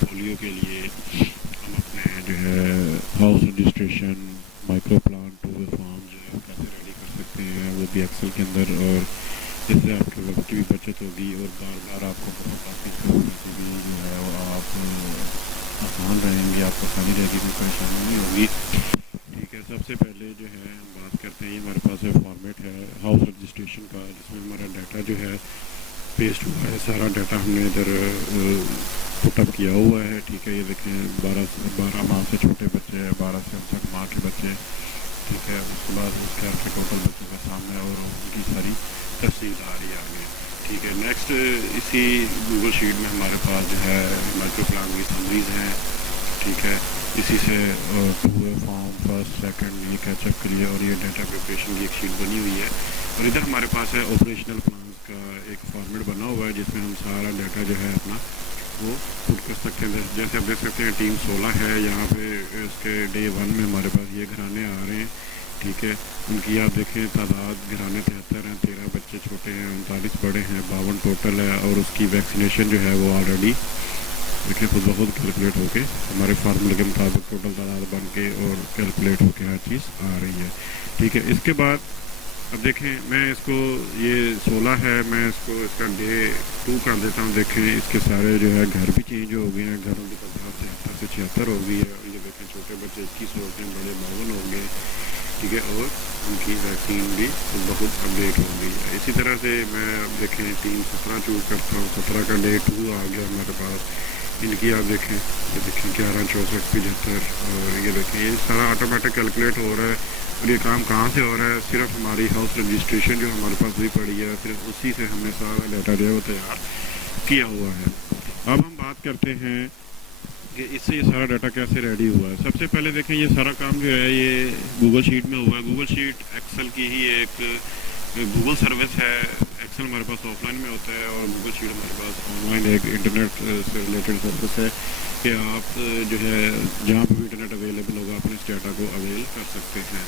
Polio के लिए हम अपने जो है house registration micro plan to form जो है कैसे रेडी कर सकते हैं, वो भी एक्सेल के अंदर। और इससे आपके वक्त की भी बचत होगी और बार बार आपको ऑफिस करने से भी जो है वो आप आसान रहेंगे, आपको आसानी रहेगी, कोई परेशानी नहीं होगी। ठीक है, सबसे पहले जो है हम बात करते हैं, हमारे पास है फॉर्मेट है हाउस रजिस्ट्रेशन का, जिसमें हमारा डाटा जो है पेस्ट हुआ है। सारा डाटा हमने इधर पुटअप किया हुआ है। ठीक है, ये देखें 12 माह से छोटे बच्चे हैं, 12 से 59 माह के बच्चे। ठीक है, उसके बाद उसके आपके टोटल बच्चों का सामने और उनकी सारी तफसील आ रही है आगे। ठीक है, नेक्स्ट इसी गूगल शीट में हमारे पास जो है माइक्रो प्लान की समरीज हैं। ठीक है, इसी से टू फॉर्म फर्स्ट सेकंड ये कैचअप के लिए और ये डाटा प्रिपरेशन की एक शीट बनी हुई है। और इधर हमारे पास है ऑपरेशनल प्लान का एक फॉर्मेट बना हुआ है, जिसमें हम सारा डाटा जो है अपना वो पुट कर सकते हैं। जैसे आप देख सकते हैं टीम 16 है यहाँ पे, इसके डे 1 में हमारे पास ये घराने आ रहे हैं। ठीक है, उनकी आप देखें तादाद घराने 73 हैं, 13 बच्चे छोटे हैं, 39 बड़े हैं, 52 टोटल है। और उसकी वैक्सीनेशन जो है वो ऑलरेडी देखिए खुद ब खुद कैलकुलेट होके हमारे फार्मूले के मुताबिक टोटल तादाद बन के और कैलकुलेट होके हर चीज़ आ रही है। ठीक है, इसके बाद अब देखें मैं इसको ये 16 है, मैं इसको इसका डे 2 कर देता हूँ। देखें इसके सारे जो है घर भी चेंज हो गए हैं, घरों की तादाद 73 से 76 हो गई है। और ये देखें छोटे बच्चे 21 हो गए, बड़े 52 हो गए। ठीक है, और उनकी वैक्सीन भी बहुत अपडेट हो गई है। इसी तरह से मैं अब देखें टीम 17 चूज़ करता हूँ, 17 का डे 2 आ गया हमारे पास। इनकी आप देखें, ये देखें 11 64 75 और ये देखें ये सारा ऑटोमेटिक कैलकुलेट हो रहा है। और ये काम कहाँ से हो रहा है, सिर्फ हमारी हाउस रजिस्ट्रेशन जो हमारे पास हुई पड़ी है, सिर्फ उसी से हमने सारा डाटा जो है वो तैयार किया हुआ है। अब हम बात करते हैं कि इससे ये सारा डाटा कैसे रेडी हुआ है। सबसे पहले देखें ये सारा काम जो है ये गूगल शीट में हुआ है। गूगल शीट एक्सेल की ही एक गूगल सर्विस है। एक्सेल हमारे पास ऑफलाइन में होता है और गूगल शीट हमारे पास ऑनलाइन एक इंटरनेट से रिलेटेड सर्विस है कि आप जो है जहाँ पर भी इंटरनेट अवेलेबल होगा अपने इस डाटा को अवेल कर सकते हैं।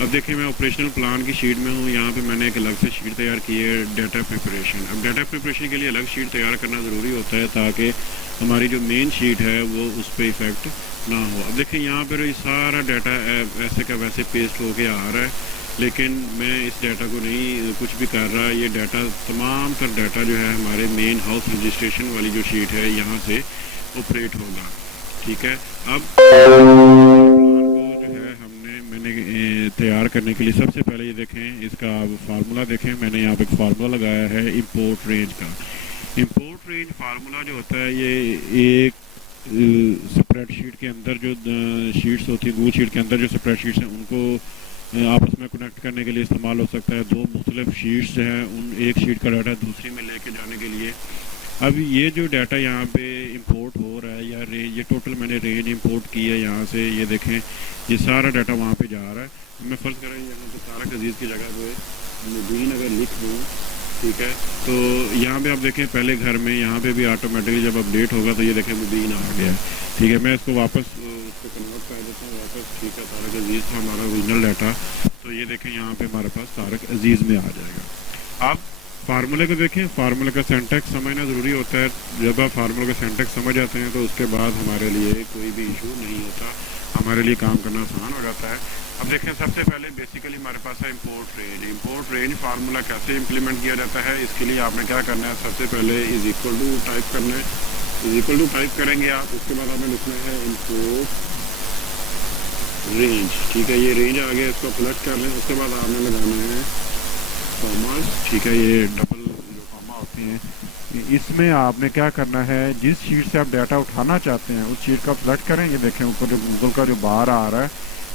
अब देखिए मैं ऑपरेशनल प्लान की शीट में हूँ, यहाँ पे मैंने एक अलग से शीट तैयार की है डाटा प्रिपरेशन। अब डाटा प्रिपरेशन के लिए अलग शीट तैयार करना ज़रूरी होता है ताकि हमारी जो मेन शीट है वो उस पर इफ़ेक्ट ना हो। अब देखिए यहाँ पर ये सारा डाटा ऐसे का वैसे पेस्ट होके आ रहा है, लेकिन मैं इस डाटा को नहीं कुछ भी कर रहा। ये डाटा तमाम तर डाटा जो है हमारे मेन हाउस रजिस्ट्रेशन वाली जो शीट है यहाँ से ऑपरेट होगा। ठीक है, अब जो है मैंने तैयार करने के लिए सबसे पहले ये देखें इसका फार्मूला देखें। मैंने यहाँ पे एक फार्मूला लगाया है इंपोर्ट रेंज का। इंपोर्ट रेंज फार्मूला जो होता है ये एक स्प्रेडशीट के अंदर जो शीट्स होती है, गूगल शीट के अंदर जो स्प्रेडशीट्स हैं उनको आपस में कनेक्ट करने के लिए इस्तेमाल हो सकता है। दो मुख्तलिफ शीट्स हैं, उन एक शीट का डाटा दूसरी में लेके जाने के लिए। अब ये जो डाटा यहाँ पे इंपोर्ट हो रहा है या रेंज, ये टोटल मैंने रेंज इंपोर्ट की है यहाँ से। ये देखें ये सारा डाटा वहाँ पे जा रहा है। मैं फ़र्ज़ करें यहाँ पे तारक अजीज़ की जगह पे मुबीन अगर लिख दूँ, ठीक है, तो यहाँ पे आप देखें पहले घर में यहाँ पे भी ऑटोमेटिकली जब अपडेट होगा तो ये देखें मुबीन आ गया है। ठीक है, मैं इसको वापस उसको कन्वर्ट कर देता हूँ वापस। ठीक है, तारक अजीज़ था हमारा ओरिजिनल डाटा, तो ये देखें यहाँ पे हमारे पास तारक अजीज़ में आ जाएगा। अब फार्मूले को देखें, फार्मूले का सिंटैक्स समझना ज़रूरी होता है। जब आप फार्मूले का सिंटैक्स समझ जाते हैं तो उसके बाद हमारे लिए कोई भी इशू नहीं होता, हमारे लिए काम करना आसान हो जाता है। अब देखें सबसे पहले बेसिकली हमारे पास है import range. Import range formula कैसे इंप्लीमेंट किया जाता है, इसके लिए आपने क्या करना है, सबसे पहले इज इक्वल टू टाइप करना है। इज इक्वल टू टाइप करेंगे आप, उसके बाद आपने लिखना है इंपोर्ट रेंज। ठीक है, ये रेंज आ गया, इसको सेलेक्ट कर लें। उसके बाद आपने लगाना है कॉमास। ठीक है, ये डबल जो कॉमा होते हैं, इसमें आपने क्या करना है, जिस शीट से आप डाटा उठाना चाहते हैं उस शीट का सेलेक्ट करें। ये देखें ऊपर जो गूगल का जो बार आ रहा है,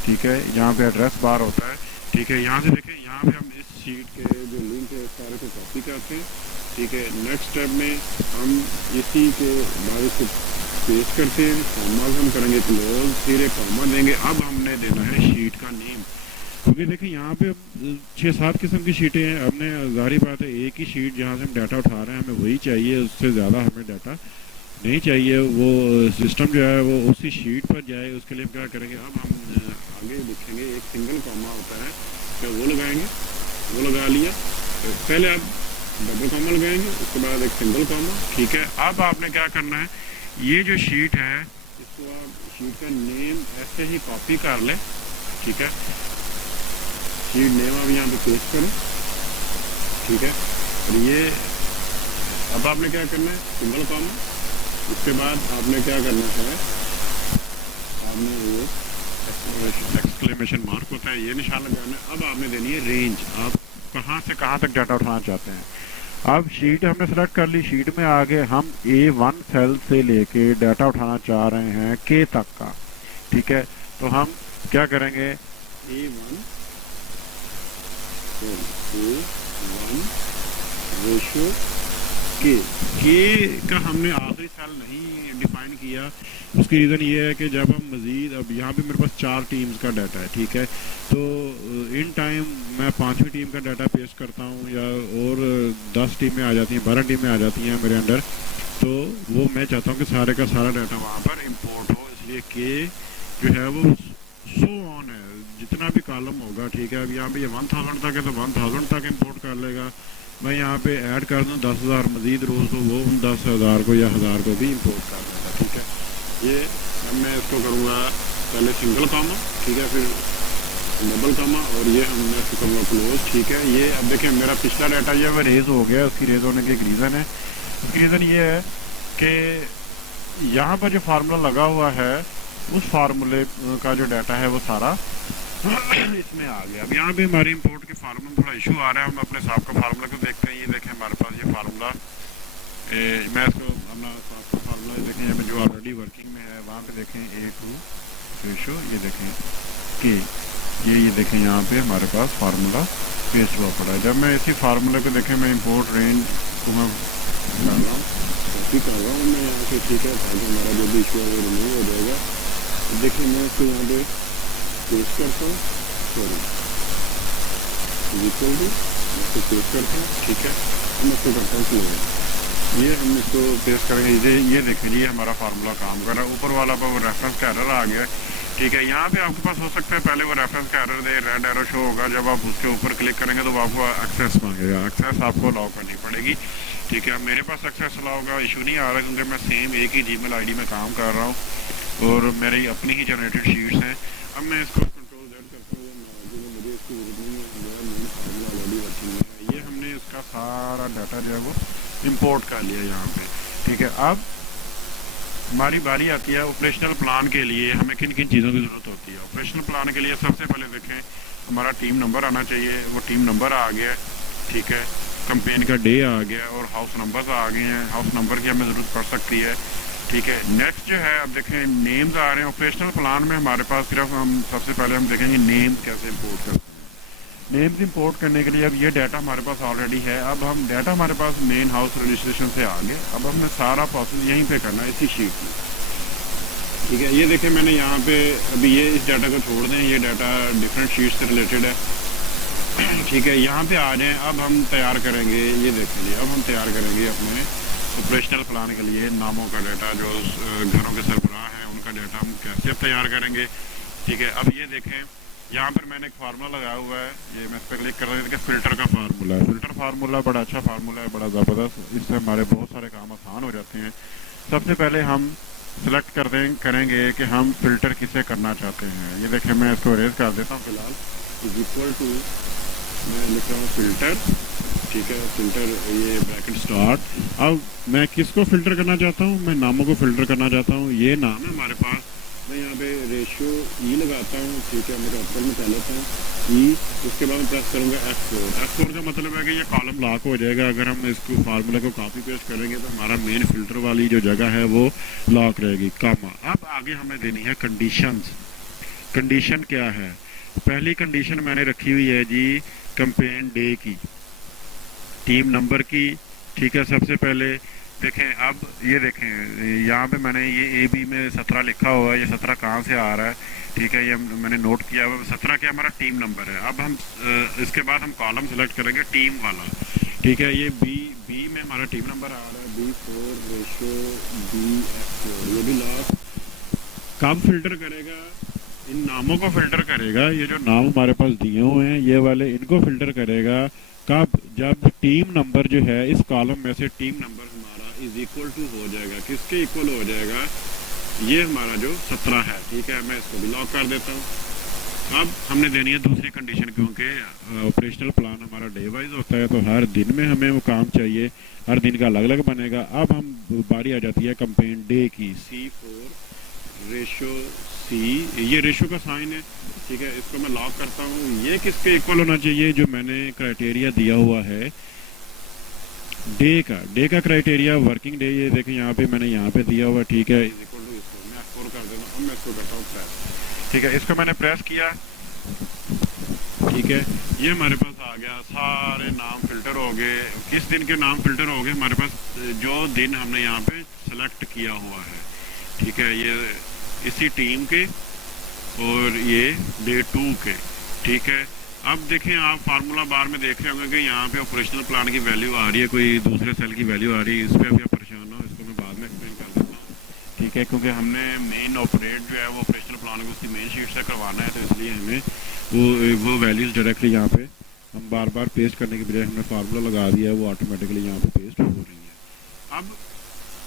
ठीक है, यहाँ पे एड्रेस बार होता है। ठीक है, यहाँ से देखें, यहाँ पे हम इस शीट के जो लिंक है सारे को कॉपी करते हैं। ठीक है, नेक्स्ट स्टेप में हम इसी के बाद इसको पेस्ट करते हैं, कॉमास हम करेंगे क्लोज, फिर एक कॉमा देंगे। अब हमने देना है शीट का नेम, क्योंकि देखिए यहाँ पे 6-7 किस्म की शीटें हैं। हमने जाहिर बात है एक ही शीट जहाँ से हम डाटा उठा रहे हैं हमें वही चाहिए, उससे ज़्यादा हमें डाटा नहीं चाहिए। वो सिस्टम जो है वो उसी शीट पर जाए, उसके लिए हम क्या करेंगे, अब हम आगे लिखेंगे एक सिंगल कॉमा होता है, क्या वो लगाएंगे, वो लगा लिया। पहले आप डबल कॉमा लगाएंगे, उसके बाद एक सिंगल कॉमा। ठीक है, अब आपने क्या करना है, ये जो शीट है इसको आप शीट का नेम ऐसे ही कॉपी कर लें, ठीक है। शीट नेम आप यहाँ पे पेस्ट करें, ठीक है। और ये अब आपने क्या करना है, सिंगल कॉमा, उसके बाद आपने क्या करना है, आपने ये एक्सक्लेमेशन मार्क होता है ये निशान लगाना है। अब आपने देनी है रेंज, आप कहाँ से कहाँ तक डाटा उठाना चाहते हैं। अब शीट हमने सेलेक्ट कर ली, शीट में आगे हम A1 सेल से लेके डाटा उठाना चाह रहे हैं K तक का, ठीक है। तो हम क्या करेंगे, A1 रेशो के का हमने आखिरी सेल नहीं डिफाइन किया। उसकी रीज़न ये है कि जब हम मज़ीद, अब यहाँ पे मेरे पास 4 टीम्स का डाटा है, ठीक है। तो इन टाइम मैं 5वीं टीम का डाटा पेश करता हूँ या और 10 टीमें आ जाती हैं, 12 टीमें आ जाती हैं मेरे अंडर, तो वो मैं चाहता हूँ कि सारे का सारा डाटा वहाँ पर इम्पोर्ट हो। इसलिए के जो है वो सो ऑन है, जितना भी कॉलम होगा, ठीक है। अब यहाँ पे ये 1000 तक है तो 1000 तक इम्पोर्ट कर लेगा। मैं यहाँ पे ऐड कर दूँ 10,000 मज़ीद रोज़, तो वो 10,000 को या 1000 को भी इम्पोर्ट कर देगा, ठीक है। ये अब मैं इसको करूँगा पहले सिंगल कामा, ठीक है, फिर डबल कामा, और ये हम मैं इसको करूँगा क्लोज, ठीक है। ये अब देखें मेरा पिछला डाटा ये वो रेज हो गया। उसकी रेज होने की एक रीज़न है, उसकी रीज़न ये है कि यहाँ पर जो फार्मूला लगा हुआ है उस फार्मूले का जो डाटा है वो सारा इसमें आ गया। अब यहाँ पे हमारी इंपोर्ट के फार्मूला में थोड़ा इशू आ रहा है। हम अपने साहब का फार्मूला को देखते हैं। ये देखें हमारे पास ये फार्मूला, मैं इसको अपना साहब का फार्मूला देखें यहाँ पे जो ऑलरेडी वर्किंग में है, वहाँ पे देखें A2 रेशो, ये देखें के, ये देखें यहाँ पे हमारे पास फार्मूला पेस्ट हुआ पड़ा है। जब मैं इसी फार्मूले को देखें, मैं इम्पोर्ट रेंज को मैं कर रहा हूँ, कॉपी कर रहा हूँ मैं यहाँ से, ठीक है, ताकि हमारा जो भी इशू है वो रिमूव हो जाएगा। देखिए मैं इसको यहाँ पे पेस्ट करता हूँ, सॉरी इक्वल टू, इसको पेस्ट करता हूँ, ठीक है। हम इसको करता हूँ क्लोज, ये हम इसको पेस्ट करेंगे। ये देखें ये हमारा फार्मूला काम कर रहा है। ऊपर वाला पर वो रेफरेंस का एरर आ गया, ठीक है। यहाँ पे आपके पास हो सकता है पहले वो रेफरेंस का एरर दे, रेड एरो शो होगा। जब आप उसके ऊपर क्लिक करेंगे तो वो आपको एक्सेस मांगेगा, एक्सेस आपको अलाउ करनी पड़ेगी, ठीक है। मेरे पास एक्सेस अलाउ का इशू नहीं आ रहा क्योंकि मैं सेम एक ही जीमेल आईडी में काम कर रहा हूँ और मेरी अपनी ही जनरेटेड शीट्स हैं। अब मैं इसको कंट्रोल Z करता हूँ, मुझे इसकी जरूरत नहीं है, मेरा मेन फार्मूला ऑलरेडी वर्किंग है। ये हमने इसका सारा डाटा जो है वो इम्पोर्ट कर लिया यहाँ पे, ठीक है। अब हमारी बारी आती है ऑपरेशनल प्लान के लिए हमें किन किन चीज़ों की ज़रूरत होती है। ऑपरेशनल प्लान के लिए सबसे पहले देखें हमारा टीम नंबर आना चाहिए, वो टीम नंबर आ गया, ठीक है। कंपेन का डे आ गया और हाउस नंबर्स आ गए हैं। हाउस नंबर की हमें ज़रूरत पड़ सकती है, ठीक है। नेक्स्ट जो है, अब देखें नेम्स आ रहे हैं। ऑपरेशनल प्लान में हमारे पास सिर्फ हम सबसे पहले हम देखेंगे नेम्स कैसे इम्पोर्ट करते हैं। नेम्स इंपोर्ट करने के लिए अब ये डाटा हमारे पास ऑलरेडी है। अब हम डाटा हमारे पास मेन हाउस रजिस्ट्रेशन से आ गए। अब हमने सारा प्रोसेस यहीं पे करना है इसी शीट में, ठीक है। ये देखें मैंने यहाँ पे अभी ये इस डाटा को छोड़ दें, ये डाटा डिफरेंट शीट से रिलेटेड है, ठीक है। यहाँ पे आ जाएँ, अब हम तैयार करेंगे, ये देखें जी, अब हम तैयार करेंगे अपने ऑपरेशनल प्लान के लिए नामों का डाटा, जो घरों के सरबराह हैं उनका डाटा हम कैसे तैयार करेंगे, ठीक है। अब ये देखें यहाँ पर मैंने एक फार्मूला लगाया हुआ है, ये मैं इस पर क्लिक कर रहा हूँ, फिल्टर का फार्मूला है। फिल्टर फार्मूला बड़ा अच्छा फार्मूला है, बड़ा ज़बरदस्त, इससे हमारे बहुत सारे काम आसान हो जाते हैं। सबसे पहले हम सिलेक्ट करेंगे कि हम फ़िल्टर किसे करना चाहते हैं। ये देखें मैं इसको रेज कर देता हूँ फिलहाल, इज इक्वल टू, मैं लिख रहा हूँ फ़िल्टर, ठीक है, फ़िल्टर ये ब्रैकेट स्टार्ट। अब मैं किसको फ़िल्टर करना चाहता हूँ, मैं नामों को फ़िल्टर करना चाहता हूँ। ये नाम है हमारे पास, मैं यहाँ पे रेशियो ई लगाता हूँ, ठीक है। मैं ऊपर में चल लेता हूँ ई, उसके बाद मैं प्रेस करूँगा F4। F4 का मतलब है कि ये कॉलम लॉक हो जाएगा। अगर हम इसको फार्मूले को कॉपी पेस्ट करेंगे तो हमारा मेन फिल्टर वाली जो जगह है वो लॉक रहेगी, कामा। अब आगे हमें देनी है कंडीशंस। कंडीशन क्या है, पहली कंडीशन मैंने रखी हुई है जी कंपेन डे की, टीम नंबर की, ठीक है। सबसे पहले देखें, अब ये देखें यहाँ पे मैंने ये AB में 17 लिखा हुआ है। ये 17 कहाँ से आ रहा है, ठीक है, ये मैंने नोट किया हुआ। 17 क्या हमारा टीम नंबर है। अब हम इसके बाद हम कॉलम सेलेक्ट करेंगे टीम वाला, ठीक है। ये बी में हमारा टीम नंबर आ रहा है, B4 रेशो BF4। ये भी लास्ट कब फिल्टर करेगा, इन नामों को फिल्टर करेगा। ये जो नाम हमारे पास दिए हुए हैं ये वाले, इनको फिल्टर करेगा कब, जब टीम नंबर जो है इस कॉलम में से टीम नंबर हमारा इज इज इक्वल टू हो जाएगा, किसके इक्वल हो जाएगा, ये हमारा जो 17 है, ठीक है। मैं इसको भी लॉक कर देता हूँ। अब हमने देनी है दूसरी कंडीशन, क्योंकि ऑपरेशनल प्लान हमारा डे वाइज होता है, तो हर दिन में हमें वो काम चाहिए, हर दिन का अलग अलग बनेगा। अब हम बारी आ जाती है कंपेन डे की, C4 रेशो C, ये रेशो का साइन है, ठीक है। इसको मैं लॉक करता हूँ। ये किसके इक्वल होना चाहिए, जो मैंने क्राइटेरिया दिया हुआ है डे का क्राइटेरिया वर्किंग डे, ये देखें यहाँ पे मैंने यहाँ पे दिया हुआ, ठीक है। इज इक्वल टू इसको मैं स्कोर कर देता हूँ। अब मैं इसको करता हूँ प्रेस, ठीक है। इसको मैंने प्रेस किया, ठीक है। ये हमारे पास आ गया, सारे नाम फिल्टर हो गए। किस दिन के नाम फिल्टर हो गए हमारे पास, जो दिन हमने यहाँ पे सेलेक्ट किया हुआ है, ठीक है। ये इसी टीम के और ये डे 2 के, ठीक है। अब देखें आप फार्मूला बार में देख रहे होंगे कि यहाँ पे ऑपरेशनल प्लान की वैल्यू आ रही है, कोई दूसरे सेल की वैल्यू आ रही है। इस पर अभी आप परेशान हो, इसको मैं बाद में एक्सप्लेन कर देता हूँ, ठीक है। क्योंकि हमने मेन ऑपरेट जो है वो ऑपरेशनल प्लान को उसकी मेन शीट से करवाना है, तो इसलिए हमें वो वैल्यूज़ डायरेक्टली यहाँ पे हम बार बार पेस्ट करने के बजाय हमने फार्मूला लगा दिया है, वो ऑटोमेटिकली यहाँ पे पेस्ट हो रही है। अब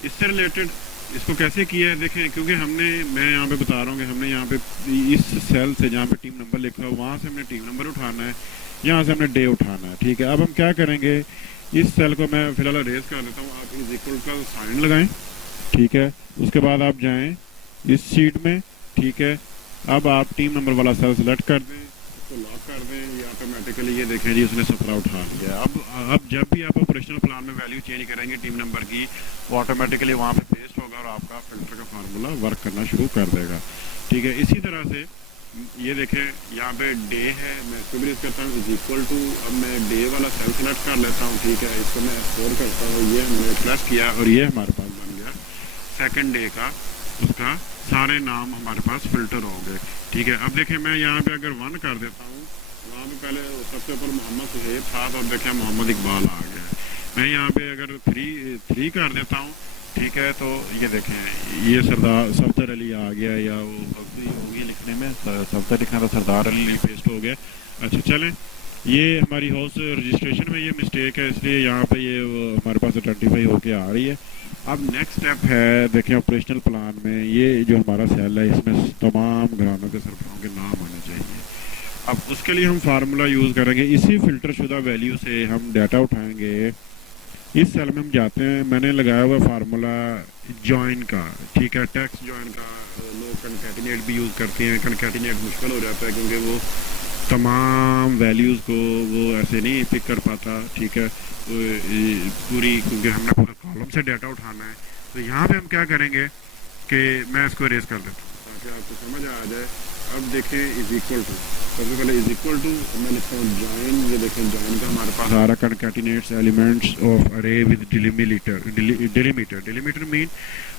इससे रिलेटेड इसको कैसे किया है देखें, क्योंकि मैं यहाँ पे बता रहा हूँ कि हमने यहाँ पे इस सेल से जहाँ पे टीम नंबर लिखा है वहाँ से हमने टीम नंबर उठाना है, यहाँ से हमने डे उठाना है, ठीक है। अब हम क्या करेंगे, इस सेल को मैं फिलहाल रेज कर देता हूँ। आप इज इक्वल का साइन लगाएं, ठीक है। उसके बाद आप जाएं इस शीट में, ठीक है। अब आप टीम नंबर वाला सेल सेलेक्ट कर दें, इसको लॉक कर दें, ये ऑटोमेटिकली ये देखें जी उसने 17 उठा लिया। अब जब भी आप ऑपरेशनल प्लान में वैल्यू चेंज करेंगे टीम नंबर की, वो ऑटोमेटिकली वहाँ पे पेस्ट होगा और आपका फिल्टर का फार्मूला वर्क करना शुरू कर देगा, ठीक है। इसी तरह से ये देखें यहाँ पे डे है, मैं इसको भी करता हूँ इज इक्वल टू। अब मैं डे वाला सेल सेलेक्ट कर लेता हूँ, ठीक है। इसको मैं स्कोर करता हूँ, ये हमने प्रेस किया और ये हमारे पास बन गया सेकेंड डे का, उसका सारे नाम हमारे पास फिल्टर हो गए, ठीक है। अब देखें मैं यहाँ पे अगर 1 कर देता हूँ, वहाँ पे पहले सबसे ऊपर मोहम्मद सुहेब था, और देखें मोहम्मद इकबाल आ गया है। मैं यहाँ पे अगर 3 कर देता हूँ, ठीक है, तो ये देखें ये सफदर अली आ गया, या वो गलती होगी लिखने में, सफदर लिखना था सरदार अली पेस्ट हो गया। अच्छा चलें, ये हमारी हाउस रजिस्ट्रेशन में ये मिस्टेक है, इसलिए यहाँ पे ये हमारे पास आइडेंटिफाई होके आ रही है। अब नेक्स्ट स्टेप है देखें ऑपरेशनल प्लान में, ये जो हमारा सेल है इसमें तमाम घरानों के सरबराहों के नाम होने चाहिए। अब उसके लिए हम फार्मूला यूज़ करेंगे, इसी फिल्टर शुदा वैल्यू से हम डाटा उठाएंगे। इस सेल में हम जाते हैं, मैंने लगाया हुआ फार्मूला जॉइन का, ठीक है, टेक्स्ट जॉइन का। लोग कनकैटिनेट भी यूज़ करते हैं, कनकैटिनेट मुश्किल हो जाता है क्योंकि वो तमाम वैल्यूज़ को वो ऐसे नहीं पिक कर पाता, ठीक है, पूरी, क्योंकि हमने पूरा कॉलम से डाटा उठाना है। तो यहाँ पे हम क्या करेंगे कि मैं इसको रेज कर देता हूँ ताकि आपको समझ आ जाए। अब देखें इज इक्वल टू, सबसे पहले इज इक्वल टू मैं लिखता हूँ जॉइन, ये देखें जॉइन का हमारे पास सारा कनकैटिनेट्स एलिमेंट्स ऑफ अरे विद डिलीमीटर मीन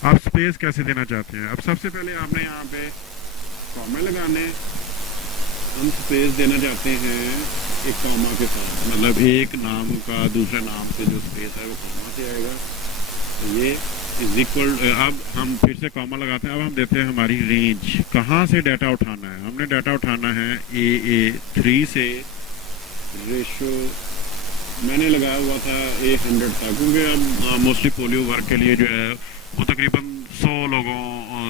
आप स्पेस कैसे देना चाहते हैं। अब सबसे पहले आपने यहाँ पे कॉमा लगाने, हम स्पेस देना चाहते हैं एक कॉमा के साथ, मतलब एक नाम का दूसरे नाम से जो स्पेस है वो कॉमा से आएगा। तो ये इज इक्वल, अब हम फिर से कॉमा लगाते हैं। अब हम देते हैं हमारी रेंज, कहाँ से डाटा उठाना है। हमने डाटा उठाना है A3 से, रेशो मैंने लगाया हुआ था A100 था, क्योंकि अब मोस्टली पोलियो वर्क के लिए जो है वो तकरीबन 100 लोगों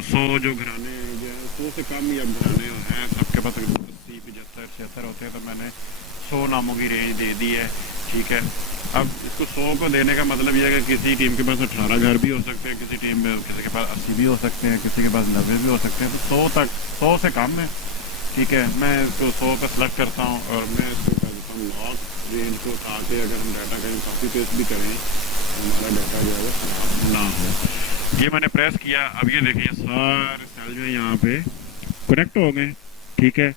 100 जो घराने जो है 100 से कम ही अब घराने हैं, सबके पास 80, 75, 76 होते हैं, तो मैंने 100 नामों की रेंज दे दी है, ठीक है। अब इसको 100 को देने का मतलब यह है कि किसी टीम के पास 18 घर भी हो सकते हैं, किसी टीम में किसी के पास 80 भी हो सकते हैं, किसी के पास 90 भी हो सकते हैं, तो 100 से कम है, ठीक है। मैं इसको 100 का सेलेक्ट करता हूँ और मैं इसको कर देता हूँ लॉक। रेंज को उठा के अगर हम डाटा कहीं काफ़ी पेस्ट भी करें तो हमारा डाटा जो है वो खराब ना हो। ये मैंने प्रेस किया, अब ये देखिए सारे सेल जो है यहाँ पे कनेक्ट हो गए, ठीक है।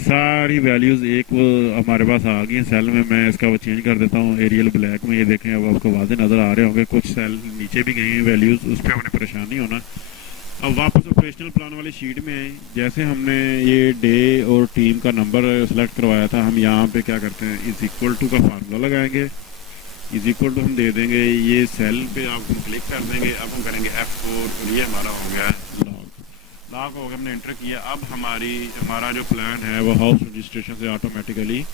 सारी वैल्यूज़ एक वो हमारे पास आ गई हैं सेल में। मैं इसका वो चेंज कर देता हूँ एरियल ब्लैक में, ये देखें अब आपको वाज़े नज़र आ रहे होंगे, कुछ सेल नीचे भी गई हैं वैल्यूज़, उस पर हमने परेशान नहीं होना। अब वापस ऑपरेशनल प्लान वाली शीट में आए, जैसे हमने ये डे और टीम का नंबर सेलेक्ट करवाया था, हम यहाँ पे क्या करते हैं इज इक्वल टू का फार्मूला लगाएंगे, इज इक्वल टू हम दे देंगे, ये सेल पे आप क्लिक कर देंगे। अब हम करेंगे F4 और ये हमारा हो गया लॉक हो गया, हमने एंटर किया। अब हमारा जो प्लान है वो हाउस रजिस्ट्रेशन से ऑटोमेटिकली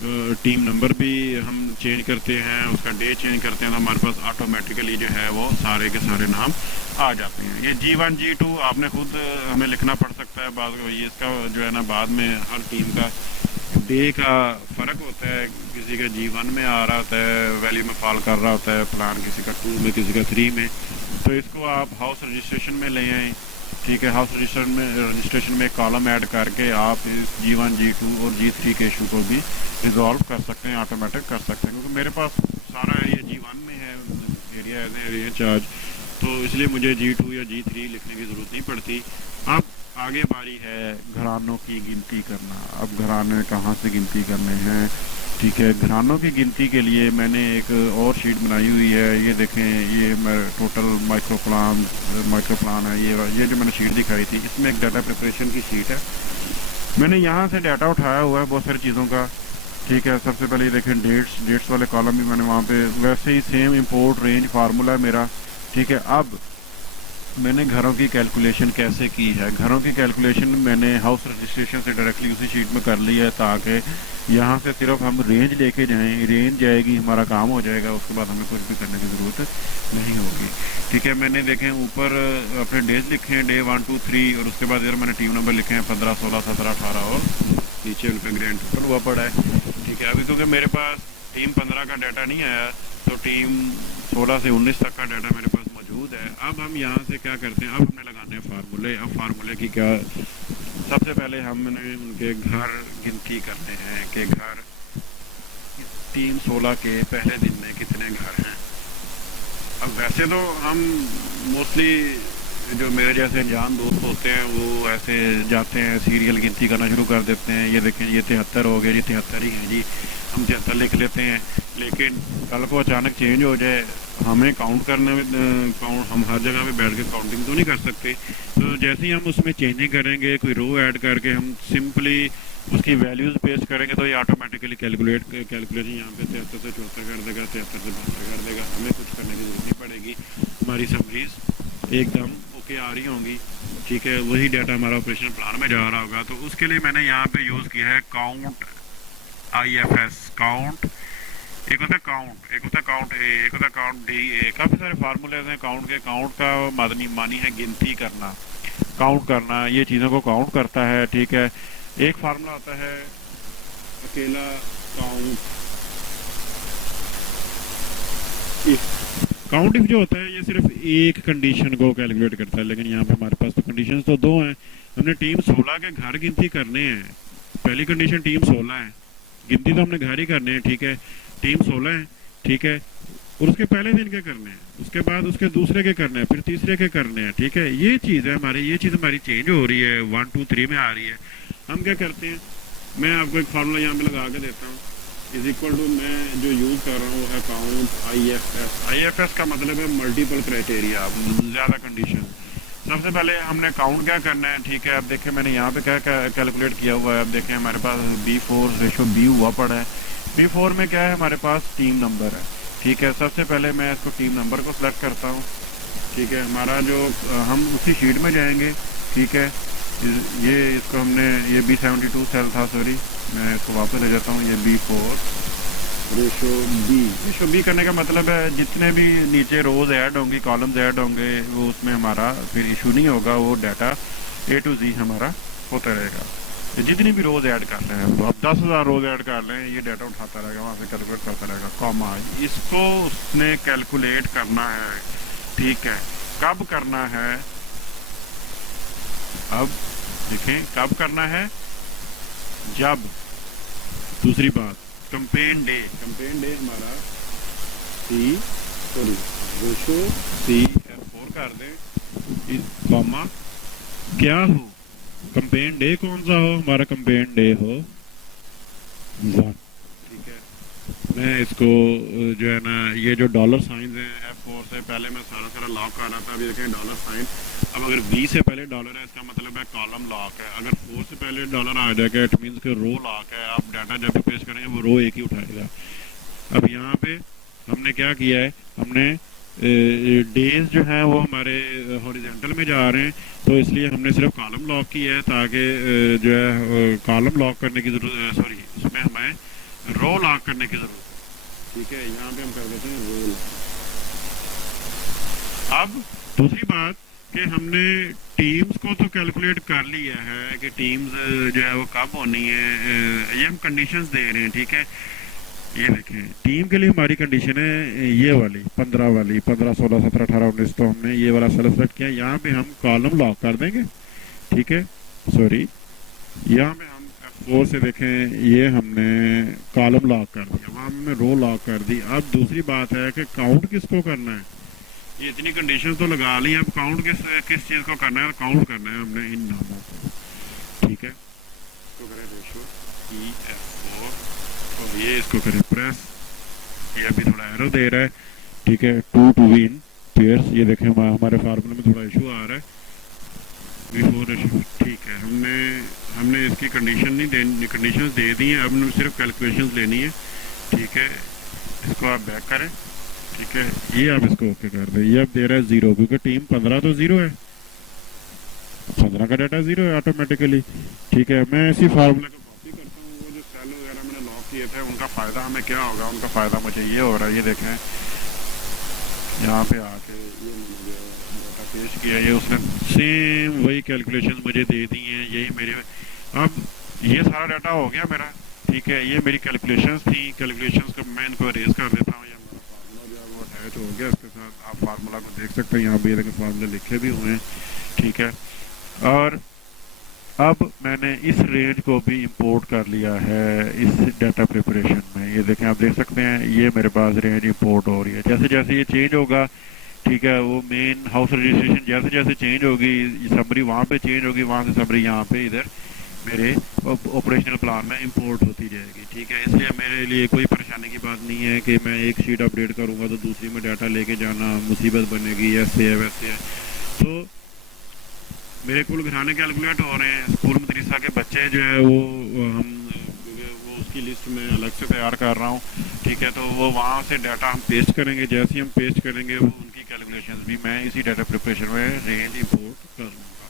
टीम नंबर भी हम चेंज करते हैं, उसका डे चेंज करते हैं, तो हमारे पास ऑटोमेटिकली जो है वो सारे के सारे नाम आ जाते हैं। ये G1 G2 आपने खुद हमें लिखना पड़ सकता है, बाद ये इसका जो है ना बाद में हर टीम का डे का फ़र्क होता है, किसी का G1 में आ रहा होता है, वैल्यू में फॉल कर रहा होता है प्लान, किसी का 2 में, किसी का 3 में। तो इसको आप हाउस रजिस्ट्रेशन में ले आएँ, ठीक है। हाउस रजिस्ट्रेशन में कॉलम ऐड करके आप इस G1 G2 और G3 के इशू को भी रिजॉल्व कर सकते हैं, ऑटोमेटिक कर सकते हैं, क्योंकि मेरे पास सारा ये G1 में है एरिया एज एरिया चार्ज, तो इसलिए मुझे G2 या G3 लिखने की ज़रूरत नहीं पड़ती। अब आगे बारी है घरानों की गिनती करना। अब घराने कहाँ से गिनती करने हैं, ठीक है। घरानों की गिनती के लिए मैंने एक और शीट बनाई हुई है, ये देखें, ये टोटल माइक्रो प्लान है। ये जो मैंने शीट दिखाई थी, इसमें एक डाटा प्रिपरेशन की शीट है। मैंने यहाँ से डाटा उठाया हुआ है बहुत सारी चीज़ों का, ठीक है। सबसे पहले ये देखें, डेट्स वाले कॉलम भी मैंने वहाँ पे वैसे ही सेम इंपोर्ट रेंज फार्मूला है मेरा, ठीक है। अब मैंने घरों की कैलकुलेशन कैसे की है, घरों की कैलकुलेशन मैंने हाउस रजिस्ट्रेशन से डायरेक्टली उसी शीट में कर ली है, ताकि यहाँ से सिर्फ हम रेंज लेके जाएं, रेंज जाएगी, हमारा काम हो जाएगा, उसके बाद हमें कुछ भी करने की ज़रूरत नहीं होगी, ठीक है। मैंने देखें ऊपर अपने डेज लिखे हैं, डे 1 2 3, और उसके बाद इधर मैंने टीम नंबर लिखे हैं 15 16 17 18, और नीचे उन पर ग्रैंड टोटल हुआ पड़ा है, ठीक है। अभी क्योंकि मेरे पास टीम 15 का डाटा नहीं आया, तो टीम 16 से 19 तक का डाटा मेरे पास मौजूद है। अब हम यहाँ से क्या करते हैं, अब हमने लगाने हैं फार्मूले। अब फार्मूले की क्या, सबसे पहले हमने उनके घर गिनती करने हैं कि घर टीम 16 के पहले दिन में कितने घर हैं। अब वैसे तो हम मोस्टली जो मेरे जैसे अनजान दोस्त होते हैं वो ऐसे जाते हैं, सीरियल गिनती करना शुरू कर देते हैं। ये देखें, ये 73 हो गया जी, 73 ही है जी, हम 73 लिख लेते हैं। लेकिन कल को अचानक चेंज हो जाए, हमें काउंट करने में हम हर जगह पे बैठ के काउंटिंग तो नहीं कर सकते। तो जैसे ही हम उसमें चेंजिंग करेंगे, कोई रो ऐड करके हम सिंपली उसकी वैल्यूज़ पेस्ट करेंगे, तो ये ऑटोमेटिकली कैलकुलेशन यहाँ पे 73 से 74 कर देगा, 73 से 72 कर देगा। हमें कुछ करने की ज़रूरत नहीं पड़ेगी, हमारी समरीज एकदम ओके आ रही होंगी, ठीक है। वही डाटा हमारा ऑपरेशन प्लान में जा रहा होगा। तो उसके लिए मैंने यहाँ पे यूज़ किया है काउंट IFS। काउंट एक होता है काउंट, एक होता है काउंट ए, एक होता है काउंट DA। काफ़ी सारे फार्मूले हैं काउंट के। काउंट का मानी है गिनती करना, काउंट करना, ये चीज़ों को काउंट करता है, ठीक है। एक फार्मूला आता है अकेला काउंट इफ। काउंट इफ जो होता है ये सिर्फ एक कंडीशन को कैलकुलेट करता है, लेकिन यहाँ पे हमारे पास तो कंडीशंस तो दो हैं। हमने टीम 16 के घर गिनती करने हैं। पहली कंडीशन टीम 16 है, गिनती तो हमने घर ही करने हैं, ठीक है। टीम 16 है, ठीक है, और उसके पहले दिन के करने हैं, उसके बाद उसके दूसरे के करने हैं, फिर तीसरे के करने हैं, ठीक है। ये चीज़ है हमारी, ये चीज़ हमारी चेंज हो रही है, 1 2 3 में आ रही है। हम क्या करते हैं, मैं आपको एक फार्मूला यहाँ पे लगा के देता हूँ, इज इक्वल टू, मैं जो यूज़ कर रहा हूँ वो है काउंट IFS। IFS का मतलब है मल्टीपल क्राइटेरिया, ज़्यादा कंडीशन। सबसे पहले हमने काउंट क्या करना है, ठीक है। अब देखें मैंने यहाँ पे क्या कैलकुलेट किया हुआ है। अब देखें हमारे पास B4/B हुआ पड़ा है। B4 में क्या है, हमारे पास टीम नंबर है, ठीक है। सबसे पहले मैं इसको टीम नंबर को सिलेक्ट करता हूँ, ठीक है। हमारा जो हम उसी शीट में जाएंगे, ठीक है। ये इसको हमने, ये B72 सेल था, सॉरी, मैं इसको वापस ले जाता हूँ। ये B4/B करने का मतलब है जितने भी नीचे रोज ऐड होंगी, कॉलम्स ऐड होंगे, वो उसमें हमारा फिर इशू नहीं होगा, वो डाटा A to Z हमारा होता रहेगा। जितनी भी रोज ऐड कर लें, तो अब 10,000 रोज ऐड कर लें, ये डाटा उठाता रहेगा, वहाँ से कैलकुलेट करता रहेगा, कॉमा। इसको उसने कैलकुलेट करना है, ठीक है। कब करना है, अब देखें कब करना है, जब, दूसरी बात, कंपेन डे हमारा रेशो C/4 कर दें, कॉमा, क्या हो, कंपेन डे कौन सा हो, हमारा कंपेन डे हो 1, ठीक है। मैं इसको जो है ना, ये जो डॉलर साइन है F4 से पहले मैं सारा लॉक कर रहा था, अभी देखें डॉलर साइन। अब अगर V से पहले डॉलर है, इसका मतलब है कॉलम लॉक है। अगर 4 से पहले डॉलर आ जाएगा, इट मीन्स के रो लॉक है। आप डाटा जब भी पेश करेंगे वो रो एक ही उठाएगा। अब यहाँ पे हमने क्या किया है, हमने डेज जो हैं वो हमारे हॉरिजॉन्टल में जा रहे हैं, तो इसलिए हमने सिर्फ कॉलम लॉक किया है, ताकि जो है कॉलम लॉक करने की ज़रूरत, सॉरी, उसमें हमें रो लॉक करने की जरूरत है। ठीक है, यहाँ पे हम कर देते हैं रो लॉक। अब दूसरी बात कि हमने टीम्स को तो कैलकुलेट कर लिया है कि टीम्स जो है वो कब होनी है, ये हम कंडीशंस दे रहे हैं। ठीक है, ये देखें टीम के लिए हमारी कंडीशन है ये वाली 15 वाली, 15 16 17 18 19, तो हमने ये वाला सेल सेलेक्ट किया। यहाँ पे हम कॉलम लॉक कर देंगे। ठीक है, सॉरी, यहाँ पे हम F4 से देखें, ये हमने कॉलम लॉक कर दिया, वहाँ हमने रो लॉक कर दी। अब दूसरी बात है कि काउंट किसको करना है। ये इतनी कंडीशन तो लगा ली, अब काउंट किस चीज़ को करना है, काउंट करना है हमने इन नामों को। ठीक है, इसको करें रेशो F4 और ये इसको करें प्रेस। ये अभी थोड़ा एरर दे रहा है। ठीक है, 2 to win पेयर्स, ये देखें हमारे फार्मूले में थोड़ा इशू आ रहा है, बिफोर रेशो। ठीक है, हमने इसकी कंडीशन नहीं देनी, कंडीशंस दे दी हैं, अब हमने सिर्फ कैलकुलेशंस लेनी है। ठीक है, इसको आप बैक करें। ठीक है, ये आप इसको ओके कर दें। ये अब दे रहा है 0, क्योंकि टीम 15 तो 0 है, 15 का डाटा 0 है ऑटोमेटिकली। ठीक है, मैं इसी फार्मूले को कॉपी करता हूँ। वो जो सेल वगैरह मैंने लॉक किए थे उनका फ़ायदा हमें क्या होगा, उनका फ़ायदा मुझे ये हो रहा है। ये देखें यहाँ पे आके ये मैंने डाटा पेश किया, ये उसने सेम वही कैलकुलेशन मुझे दे दी हैं, यही मेरे। अब ये सारा डाटा हो गया मेरा। ठीक है, ये मेरी कैलकुलेशंस थी, कैलकुलेशंस को मैं इनको अरेज कर देता हूँ। वो अटैच हो गया इसके साथ, आप फार्मूला को देख सकते हैं, यहाँ पे देखिए फार्मूले लिखे भी हुए हैं। ठीक है, और अब मैंने इस रेंज को भी इंपोर्ट कर लिया है इस डाटा प्रिपरेशन में। ये देखें, आप देख सकते हैं ये मेरे पास रेंज इंपोर्ट हो रही है। जैसे जैसे ये चेंज होगा, ठीक है, वो मेन हाउस रजिस्ट्रेशन जैसे जैसे चेंज होगी, समरी वहाँ पे चेंज होगी, वहाँ से समरी यहाँ पे इधर मेरे ऑपरेशनल प्लान में इंपोर्ट होती जाएगी। ठीक है, इसलिए मेरे लिए कोई परेशानी की बात नहीं है कि मैं एक शीट अपडेट करूँगा तो दूसरी में डाटा लेके जाना मुसीबत बनेगी, ऐसे है वैसे है। तो मेरे कुल घराने कैलकुलेट हो रहे हैं। स्कूल मदरसा के बच्चे जो है वो उसकी लिस्ट में अलग से तैयार कर रहा हूँ। ठीक है, तो वो वहाँ से डाटा हम पेस्ट करेंगे, जैसे ही हम पेस्ट करेंगे वो उनकी कैलकुलेशंस भी मैं इसी डाटा प्रिपरेशन में रेंज इंपोर्ट कर लूँगा,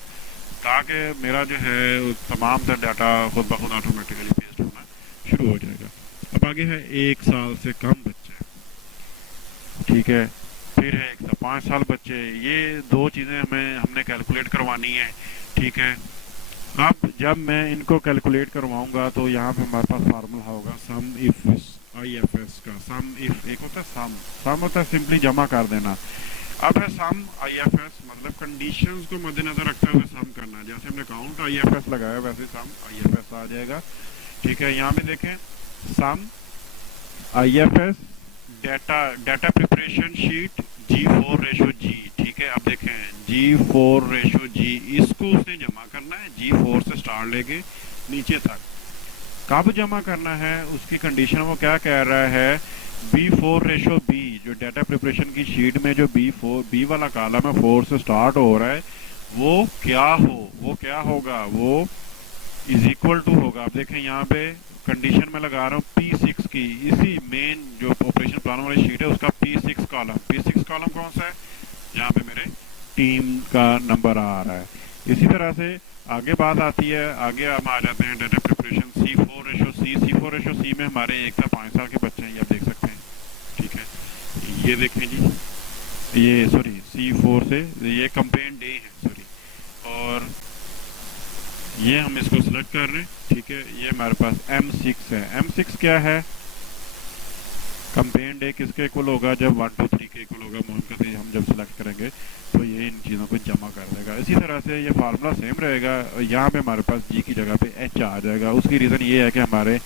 ताकि मेरा जो है तमाम तर डाटा खुद ब खुद ऑटोमेटिकली पेस्ट होना शुरू हो जाएगा। अब आगे है 1 साल से कम बच्चे। ठीक है, फिर है 1 से 5 साल बच्चे। ये दो चीज़ें हमने कैलकुलेट करवानी है। ठीक है, अब जब मैं इनको कैलकुलेट करवाऊंगा तो यहाँ पे हमारे पास फार्मूला होगा सम इफ IFS का। सम इफ एक होता है सम होता है सिंपली जमा कर देना। अब है सम IFS, मतलब कंडीशंस को मद्देनजर रखते हुए सम करना। जैसे हमने काउंट IFS लगाया वैसे सम IFS आ जाएगा। ठीक है, यहाँ पे देखें सम IFS data preparation sheet G4:G। ठीक है, अब देखें G4:G, इसको उसने जमा करना है G4 से स्टार्ट लेके नीचे तक। कब जमा करना है उसकी कंडीशन वो क्या कह रहा है, B4:B, जो डाटा प्रिपरेशन की शीट में जो B वाला कॉलम है 4 से स्टार्ट हो रहा है, वो क्या होगा, वो इज इक्वल टू होगा। आप देखें यहाँ पे कंडीशन में लगा रहा हूँ P6 की, इसी मेन जो ऑपरेशन प्लान वाली शीट है उसका P6 कॉलम कौन सा है, जहाँ पे मेरे टीम का नंबर आ रहा है। इसी तरह से आगे बात आती है, आगे हम आ जाते हैं डाटा प्रिपरेशन C4:C में हमारे 1 से 5 साल के बच्चे हैं, ये आप देख सकते हैं। ठीक है, ये देखें जी, ये सॉरी C4 से ये कंपेन डे है, सॉरी, और ये हम इसको सिलेक्ट कर रहे हैं। ठीक है, ये हमारे पास M6 है। M6 क्या है, कंपेन डे किसके इक्वल होगा, जब 1 2 3 के इक्वल होगा। मोहम्मद हम जब सिलेक्ट करेंगे तो ये इन चीज़ों को जमा कर देगा। इसी तरह से ये फार्मूला सेम रहेगा, यहाँ पे हमारे पास G की जगह पे H आ जाएगा। उसकी रीज़न ये है कि हमारे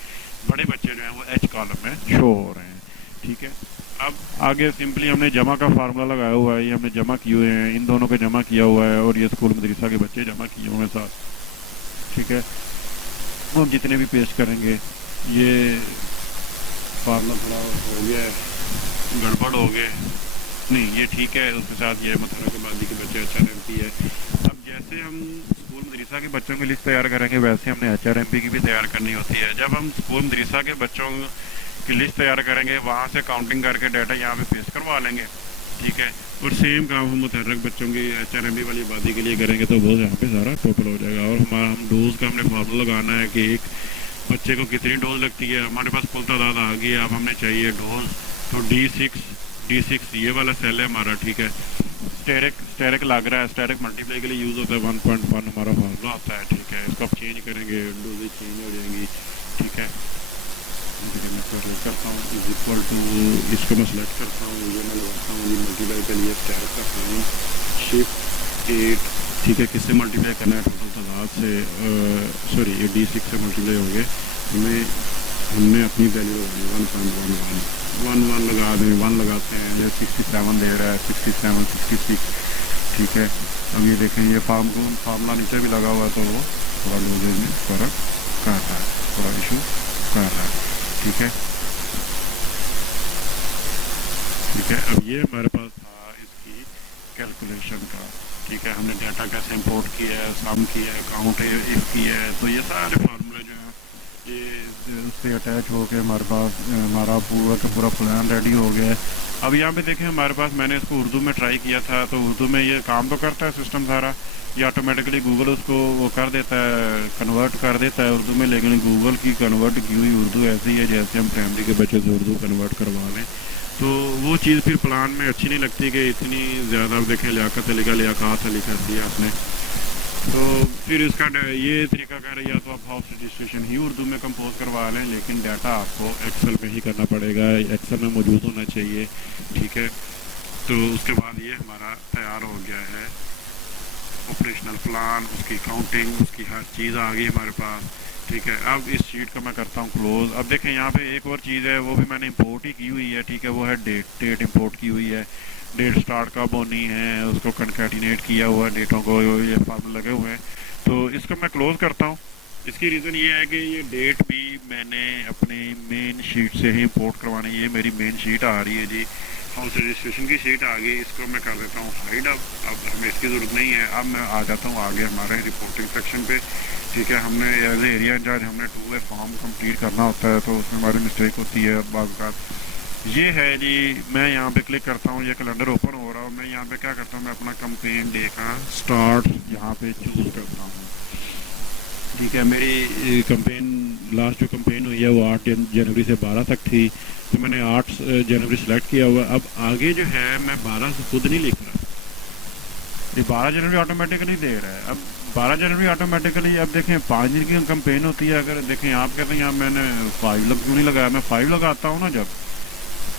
बड़े बच्चे जो हैं वो H कॉलम में शो हो रहे हैं। ठीक है, अब आगे सिंपली हमने जमा का फार्मूला लगाया हुआ है, ये हमने जमा किए हुए हैं, इन दोनों को जमा किया हुआ है, और ये स्कूल मदरसा के बच्चे जमा किए हुए हैं साथ। ठीक है, हम जितने भी पेश करेंगे, ये फार्मूला थोड़ा हो गया है, गड़बड़ हो गए, नहीं ये ठीक है, उसके साथ ये मतलब के बाद के बच्चे HRMP है। अब जैसे हम स्कूल मदरसा के बच्चों की लिस्ट तैयार करेंगे वैसे हमने HRMP की भी तैयार करनी होती है। जब हम स्कूल मदरसा के बच्चों की लिस्ट तैयार करेंगे वहाँ से काउंटिंग करके डाटा यहाँ पे पेश करवा लेंगे। ठीक है, और सेम काम हम मुतहर्रिक बच्चों की HRMP वाली आबादी के लिए करेंगे तो वो यहाँ पे सारा टोटल हो जाएगा। और हम डोज का हमने फार्मूला लगाना है कि एक बच्चे को कितनी डोज लगती है। हमारे पास कुल तादाद आ गई है, अब हमने चाहिए डोज। तो डी सिक्स ये वाला सेल है हमारा, ठीक है। स्टेरिक स्टेरिक लग रहा है, स्टेरिक मल्टीप्लाई के लिए यूज़ होता है, 1.1 हमारा फार्मूला होता है, ठीक है। इसको आप चेंज करेंगे, डोजेज चेंज हो जाएंगी, ठीक है। मैं करता हूँ इज इक्वल टू, इसको मैं सेलेक्ट करता हूँ, ये मैं लगाता हूँ, ये मल्टीप्लाई के लिए स्टेरिक का साइन शिफ्ट 8, ठीक है। किससे मल्टीप्लाई करना है, टोटल तादाद से, सॉरी ये डी6 से मल्टीप्लाई हो गए। हमने अपनी वैल्यू लगानी 1.11 लगा दें, 1 लगाते हैं, ये 67 दे रहा है, 67 66, ठीक है। अब ये देखें, ये फार्मूला नीचे भी लगा हुआ है, तो वो थोड़ा डोजेज में फ़र्क कर रहा है, थोड़ा इशू कर रहा है, ठीक है। ठीक है, अब ये हमारे पास था इसकी कैलकुलेशन का, ठीक है। हमने डाटा कैसे इंपोर्ट किया है, सम किया है, काउंट इफ किया है, तो ये सारे फार्मूले जो हैं ये उससे अटैच हो के हमारे पास हमारा पूरा का पूरा प्लान रेडी हो गया है। अब यहाँ पे देखें हमारे पास, मैंने इसको उर्दू में ट्राई किया था, तो उर्दू में ये काम तो करता है सिस्टम सारा, ये ऑटोमेटिकली गूगल उसको वो कर देता है, कन्वर्ट कर देता है उर्दू में। लेकिन गूगल की कन्वर्ट की हुई उर्दू ऐसी है जैसे हम प्राइमरी के बच्चे से उर्दू कन्वर्ट करवा लें, तो वो चीज़ फिर प्लान में अच्छी नहीं लगती कि इतनी ज़्यादा। देखें लियाकत अली का लियाकत अली कर दिया आपने, तो फिर इसका ये तरीका कह रही है, तो आप हाउस रजिस्ट्रेशन ही उर्दू में कंपोज करवा लें, लेकिन डाटा आपको एक्सेल में ही करना पड़ेगा, एक्सेल में मौजूद होना चाहिए, ठीक है। तो उसके बाद ये हमारा तैयार हो गया है ऑपरेशनल प्लान, उसकी काउंटिंग, उसकी हर चीज़ आ गई हमारे पास, ठीक है। अब इस शीट को मैं करता हूँ क्लोज। अब देखें यहाँ पे एक और चीज़ है, वो भी मैंने इंपोर्ट ही की हुई है, ठीक है। वो है डेट इंपोर्ट की हुई है, डेट स्टार्ट कब होनी है, उसको कंकैटिनेट किया हुआ है, डेटों को ये फार्मूले लगे हुए हैं। तो इसको मैं क्लोज करता हूँ। इसकी रीज़न ये है कि ये डेट भी मैंने अपनी मेन शीट से ही इंपोर्ट करवानी है। ये मेरी मेन शीट आ रही है जी, हाउस रजिस्ट्रेशन की शीट आ गई। इसको मैं कर देता हूँ हाइड। अब हमें इसकी ज़रूरत नहीं है। अब मैं आ जाता हूँ आगे हमारे रिपोर्टिंग सेक्शन पे, ठीक है। हमने एज ए एरिया इंचार्ज हमने 2A फॉर्म कंप्लीट करना होता है, तो उसमें हमारी मिस्टेक होती है बाज़ का। ये है जी, मैं यहाँ पे क्लिक करता हूँ, ये कैलेंडर ओपन हो रहा है। मैं यहाँ पे क्या करता हूँ, मैं अपना कैंपेन डे का स्टार्ट यहाँ पे चूज़ करता हूँ, ठीक है। मेरी कैंपेन लास्ट जो कैंपेन हुई है वो 8 जनवरी से 12 तक थी, तो मैंने 8 जनवरी सेलेक्ट किया हुआ। अब आगे जो है मैं 12 से खुद नहीं लिख रहा, ये 12 जनवरी ऑटोमेटिकली दे रहा है। अब 12 जनवरी ऑटोमेटिकली, अब देखें 5 दिन की कैंपेन होती है। अगर देखें आप कहते हैं यहाँ मैंने 5 क्यों नहीं लगाया, मैं 5 लगाता हूँ ना जब,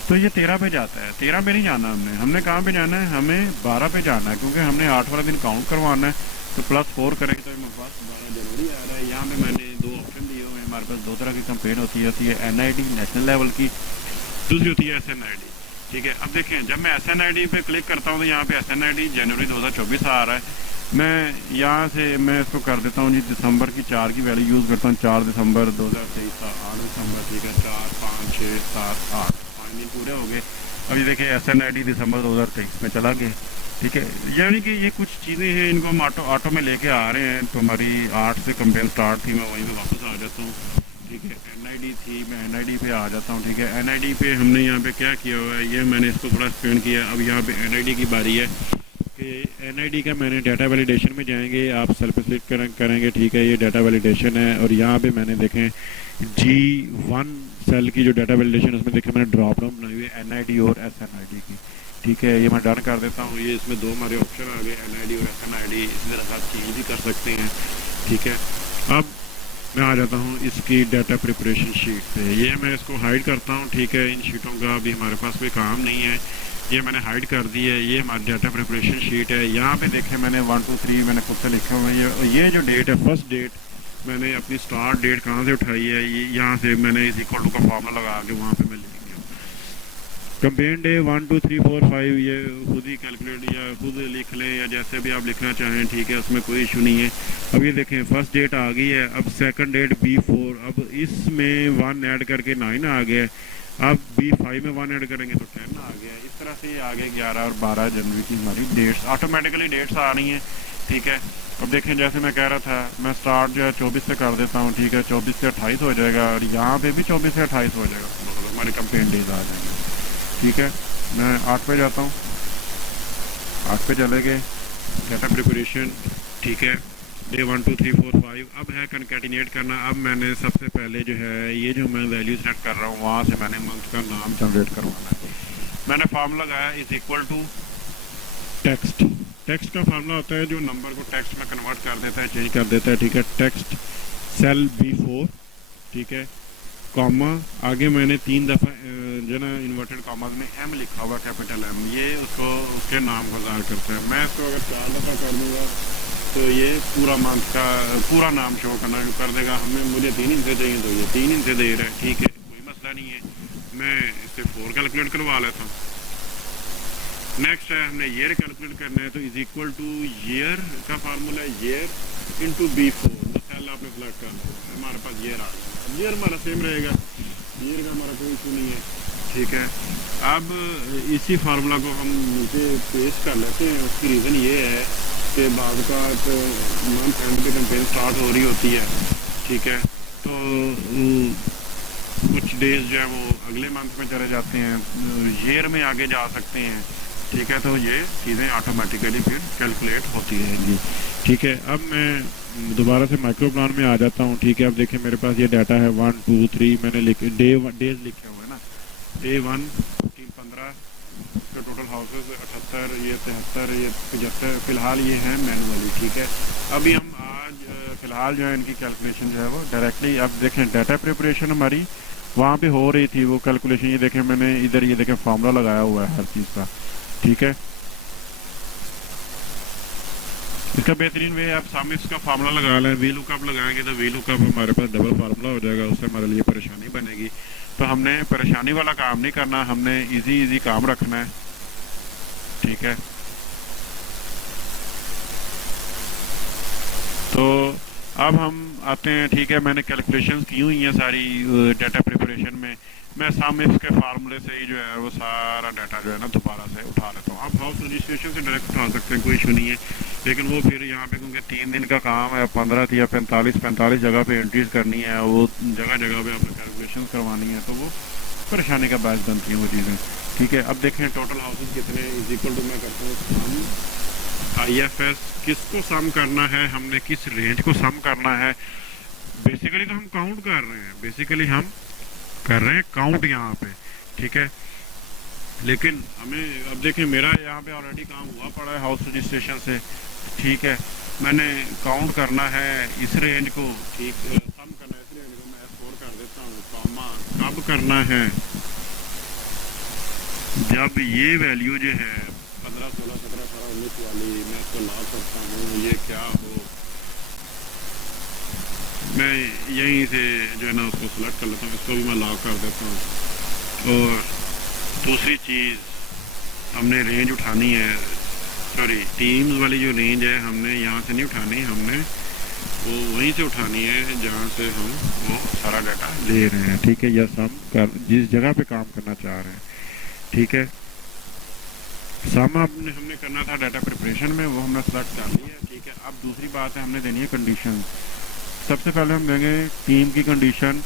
तो ये 13 पे जाता है। 13 पे नहीं जाना हमने कहाँ पे जाना है, हमें 12 पे जाना है, क्योंकि हमने 8 वाला दिन काउंट करवाना है। तो +4 करेंगे तो हमारे पास 12 जनवरी आ रहा है। यहाँ पे मैंने 2 ऑप्शन दिए हुए हैं। हमारे पास 2 तरह की कंपेन होती है NID नेशनल लेवल की, दूसरी होती है SNID, ठीक है। अब देखें जब मैं SNID पे क्लिक करता हूँ तो यहाँ पे SNID जनवरी 2024 आ रहा है। मैं यहाँ से मैं इसको कर देता हूँ जी, दिसंबर की 4 की वैल्यू यूज़ करता हूँ, 4 दिसंबर 2023 का 8 दिसंबर, ठीक है। 4 5 6 7 8 5 दिन पूरे हो गए। अब ये देखें SNID दिसंबर 2023 में चला गया, ठीक है। यानी कि ये कुछ चीज़ें हैं, इनको हम ऑटो में लेके आ रहे हैं। तो हमारी 8 से कंपेन स्टार्ट थी, मैं वहीं पे वापस आ जाता हूँ, ठीक है। NID थी, मैं NID पे आ जाता हूँ, ठीक है। NID पे हमने यहाँ पे क्या किया हुआ है, ये मैंने इसको थोड़ा एक्सप्लेन किया। अब यहाँ पे NID की बारी है कि NID का मैंने डाटा वैलिडेशन में जाएंगे, आप सेल्फ सिलेक्ट करेंगे, ठीक है। ये डाटा वैलिडेशन है, और यहाँ पे मैंने देखें G1 सेल की जो डाटा वैलिडेशन, उसमें देखें मैंने ड्रॉप डाउन बनाई हुई है NID और SNID की, ठीक है। ये मैं डन कर देता हूँ। ये इसमें 2 हमारे ऑप्शन आ गए, NID और SNID। इसमें आप चेंज भी कर सकते हैं, ठीक है। अब मैं आ जाता हूँ इसकी डाटा प्रिपरेशन शीट पे। ये मैं इसको हाइड करता हूँ, ठीक है। इन शीटों का अभी हमारे पास कोई काम नहीं है, ये मैंने हाइड कर दी है। ये हमारी डाटा प्रिपरेशन शीट है। यहाँ पे देखें मैंने 1 2 3 मैंने खुद से लिखा हुआ है। ये जो डेट है, फर्स्ट डेट, मैंने अपनी स्टार्ट डेट कहाँ से उठाई है, ये यहाँ से मैंने इस इक्वल टू का फॉर्मूला लगा के वहाँ पे मैं लिख गया। कंपेन डे 1 2 3 4 5 ये खुद ही कैलकुलेट या खुद लिख लें, या जैसे भी आप लिखना चाहें, ठीक है। उसमें कोई इशू नहीं है। अब ये देखें फर्स्ट डेट आ गई है। अब सेकंड डेट B4, अब इसमें 1 ऐड करके 9 आ गया। अब B5 में 1 ऐड करेंगे तो 10 आ गया। इस तरह से ये आगे 11 और 12 जनवरी की हमारी डेट्स ऑटोमेटिकली डेट्स आ रही हैं, ठीक है। अब देखें जैसे मैं कह रहा था, मैं स्टार्ट जो है 24 से कर देता हूँ, ठीक है। 24 से 28 हो जाएगा, और यहाँ पे भी 24 से 28 हो जाएगा, मतलब हमारे कंपेन डेज आ जाएंगे, ठीक है। मैं 8 पे जाता हूँ, 8 पे चले गए, डाटा प्रिपरेशन, ठीक है। डे 1 2 3 4 5। अब है कनकैटिनेट करना। अब मैंने सबसे पहले जो है ये जो मैं वैल्यू सेट कर रहा हूँ वहाँ से मैंने मंथ का नाम जनरेट करवाना है। मैंने फार्मूला लगाया is equal to text. Text का फार्मूला होता है जो नंबर को टेक्स्ट में कन्वर्ट कर देता है, चेंज कर देता है, ठीक है। टेक्स्ट सेल B4, ठीक है, कॉमा आगे मैंने 3 दफ़ा जो ना इन्वर्टेड कॉमास में M लिखा हुआ, कैपिटल M, ये उसको उसके नाम को ज़ाहिर करता है। मैं इसको अगर 4 दफ़ा कर दूँगा तो ये पूरा मंथ का पूरा नाम शो करना कर देगा। हमें मुझे 3 हिस्से चाहिए तो ये 3 हिस्से दे रहा है, ठीक है, कोई मसला नहीं है। मैं इससे 4 कैलकुलेट करवा लेता हूँ। नेक्स्ट है हमने ईयर कैलकुलेट करना है, तो इज इक्वल टू ईयर का फार्मूला है ईयर इंटू B4। सेल आपने सेलेक्ट कर लिया, हमारे पास ईयर आ गया। ईयर हमारा सेम रहेगा, ईयर का हमारा कोई इशू नहीं है, ठीक है। अब इसी फार्मूला को हम नीचे पेस्ट कर लेते हैं। उसकी रीज़न ये है कि बाद का मंथ एंड पे कैंपेन स्टार्ट हो रही होती है, ठीक है, तो कुछ डेज जो है वो अगले मंथ में चले जाते हैं, ईयर में आगे जा सकते हैं, ठीक है। तो ये चीज़ें ऑटोमेटिकली फिर कैलकुलेट होती रहेंगी, ठीक है। अब मैं दोबारा से माइक्रो प्लान में आ जाता हूँ, ठीक है। अब देखिए मेरे पास ये डाटा है 1 2 3, मैंने डेज लिखे हुए हैं ना, डे 1 3 15, इसका टोटल हाउसेस 78, ये 73, ये 75, फ़िलहाल ये है मैनुअली, ठीक है। अभी हम आज फ़िलहाल जो है इनकी कैलकुलेशन जो है वो डायरेक्टली, अब देखें डाटा प्रिपरेशन हमारी वहाँ पे हो रही थी वो कैलकुलेशन। ये देखें मैंने इधर ये देखें फार्मूला लगाया हुआ है हर चीज़ का, ठीक है। इसका बेहतरीन वे है, आप सामने इसका फार्मूला लगा लें, वी लुकअप लगाएंगे तो वी लुकअप हमारे पास डबल फार्मूला हो जाएगा, उससे हमारे लिए परेशानी बनेगी। तो हमने परेशानी वाला काम नहीं करना, हमने इजी काम रखना है, ठीक है। तो अब हम आते हैं, ठीक है, मैंने कैलकुलेशन की हुई हैं सारी डाटा प्रिपरेशन में। मैं सामने इसके फार्मूले से ही जो है वो सारा डाटा जो है ना दोबारा से उठा लेता हूँ। आप हाउस रजिस्ट्रेशन से डायरेक्ट उठा सकते हैं, कोई इशू नहीं है, लेकिन वो फिर यहाँ पे क्योंकि 3 दिन का काम है, 15 या 45 जगह पे एंट्रीज करनी है, वो जगह जगह पे आपने कैलकुलेशन करवानी है, तो वो परेशानी का बायस बनती है वो चीज़ें, ठीक है। अब देखें टोटल हाउसेज कितने, इज इक्वल टू मैं करता हूँ सम IFS, किसको सम करना है हमने, किस रेंज को सम करना है। बेसिकली तो हम काउंट कर रहे हैं, बेसिकली हम कर रहे हैं काउंट यहाँ पे, ठीक है। लेकिन हमें अब देखें मेरा यहाँ पे ऑलरेडी काम हुआ पड़ा है हाउस रजिस्ट्रेशन से, ठीक है। मैंने काउंट करना है इस रेंज को, ठीक, सम करना है इस रेंज को, मैं स्कोर कर देता हूँ, कॉमा कब करना है, जब ये वैल्यू जो है 15 16 17 18 19 वाली, मैं इसको लॉक करता हूँ, ये क्या हो, मैं यहीं से जो है ना उसको सेलेक्ट कर लेता हूँ, इसको भी मैं लॉक कर देता हूँ। और दूसरी चीज़ हमने रेंज उठानी है, सॉरी टीम्स वाली जो रेंज है हमने यहाँ से नहीं उठानी, हमने वो वहीं से उठानी है जहाँ से हम वो सारा डाटा ले रहे हैं, ठीक है, या सम कर जिस जगह पे काम करना चाह रहे हैं, ठीक है। सम हमने करना था डाटा प्रिपरेशन में, वो हमने सेलेक्ट कर लिया, ठीक है। अब दूसरी बात है हमने देनी है कंडीशन। सबसे पहले हम देंगे टीम की कंडीशन,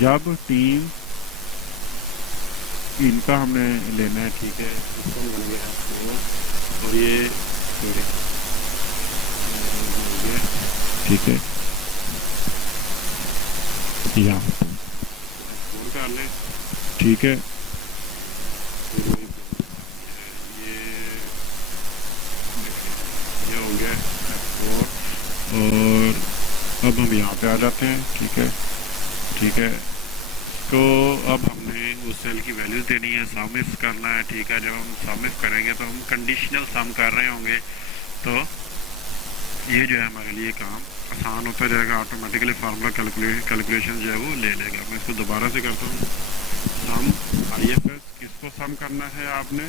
जब टीम इनका हमने लेना है, ठीक है, इसको हम बन गया और ये ठीक है, यहाँ स्कोर कर लें, ठीक है। ये हो गया स्कोर, और अब हम यहाँ पे आ जाते हैं, ठीक है, ठीक है। तो अब हमने उस सेल की वैल्यूज़ देनी है, सम इफ करना है, ठीक है। जब हम सम इफ करेंगे तो हम कंडीशनल सम कर रहे होंगे, तो ये जो है हमारे लिए काम आसान होता जाएगा, ऑटोमेटिकली फार्मूला कैलकुलेशन जो है वो ले लेगा। मैं इसको दोबारा से करता हूँ, सम IFS, किसको सम करना है आपने,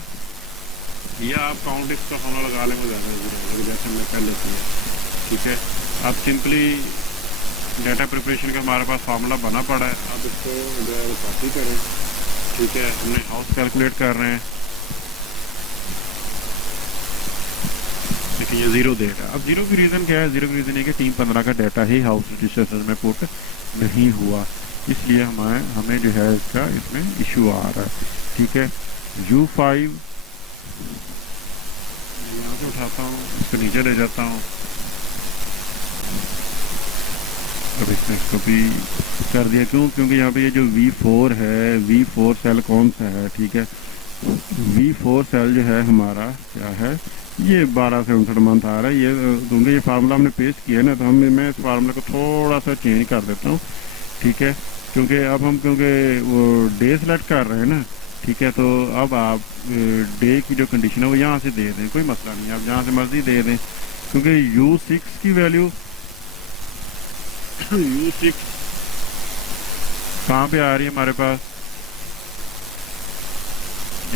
या आप काउंट इसका फार्मूला लगा लेंगे ज़्यादा ज़रूरी, जैसे हमने पहले किया, ठीक है। आप सिंपली डाटा प्रिपरेशन का हमारे पास फार्मूला बना पड़ा है, आप इसको जो है कॉपी करें, ठीक है। हमने हाउस कैलकुलेट कर रहे हैं, देखिए ये 0 दे रहा है। अब 0 की रीज़न क्या है, 0 की रीज़न है कि टीम 15 का डाटा ही हाउस रजिस्ट्रेशन में पुट नहीं हुआ, इसलिए हमें जो है इसका इसमें इशू आ रहा है, ठीक है। U5 यहाँ से उठाता हूँ, इसको नीचे ले जाता हूँ, अब इसको भी कर दिया। क्यों? क्योंकि यहाँ पे ये जो V4 है, V4 सेल कौन सा है, ठीक है, V4 सेल जो है हमारा क्या है, ये 12 से 59 मंथ आ रहा है। ये क्योंकि ये फार्मूला हमने पेश किया है ना, तो मैं इस फार्मूला को थोड़ा सा चेंज कर देता हूँ, ठीक है, क्योंकि अब हम क्योंकि वो डे सेलेक्ट कर रहे हैं ना, ठीक है, तो अब आप डे की जो कंडीशन है वो यहाँ से दे दें, कोई मसला नहीं है, आप जहाँ से मर्जी दे दें, क्योंकि U6 की वैल्यू U6 कहाँ पे आ रही है हमारे पास,